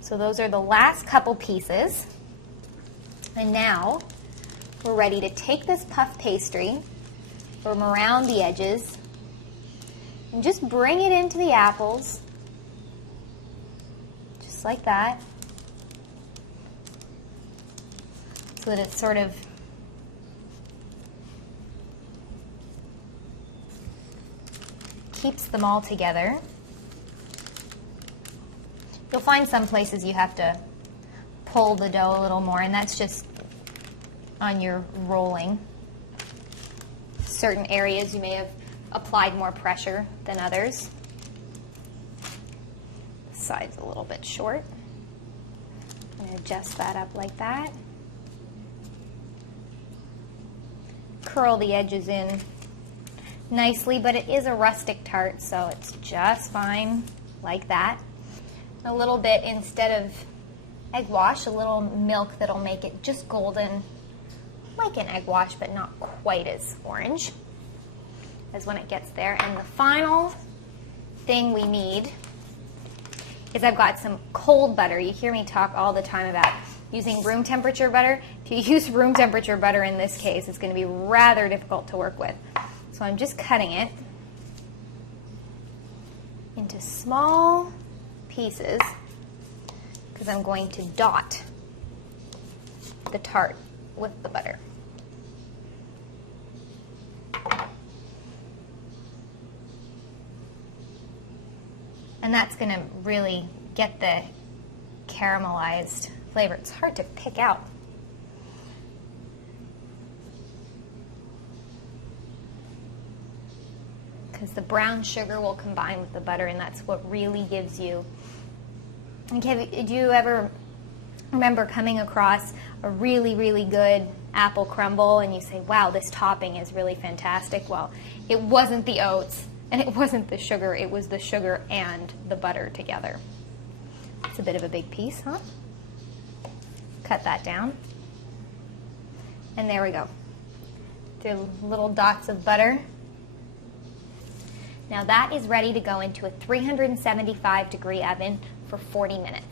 So those are the last couple pieces. And now we're ready to take this puff pastry from around the edges and just bring it into the apples, just like that, so that it sort of keeps them all together. You'll find some places you have to pull the dough a little more, and that's just on your rolling. Certain areas you may have applied more pressure than others. The side's a little bit short. I'm going to adjust that up like that. Curl the edges in nicely, but it is a rustic tart, so it's just fine like that. A little bit, instead of egg wash, a little milk that'll make it just golden, like an egg wash, but not quite as orange as when it gets there. And the final thing we need is I've got some cold butter. You hear me talk all the time about using room temperature butter. If you use room temperature butter in this case, it's going to be rather difficult to work with. So I'm just cutting it into small pieces because I'm going to dot the tart with the butter. And that's going to really get the caramelized flavor. It's hard to pick out. Because the brown sugar will combine with the butter, and that's what really gives you. Okay, do you ever remember coming across a really, really good apple crumble and you say, wow, this topping is really fantastic? Well, it wasn't the oats and it wasn't the sugar, it was the sugar and the butter together. It's a bit of a big piece, huh? Cut that down. And there we go. The little dots of butter. Now that is ready to go into a 375-degree oven for 40 minutes.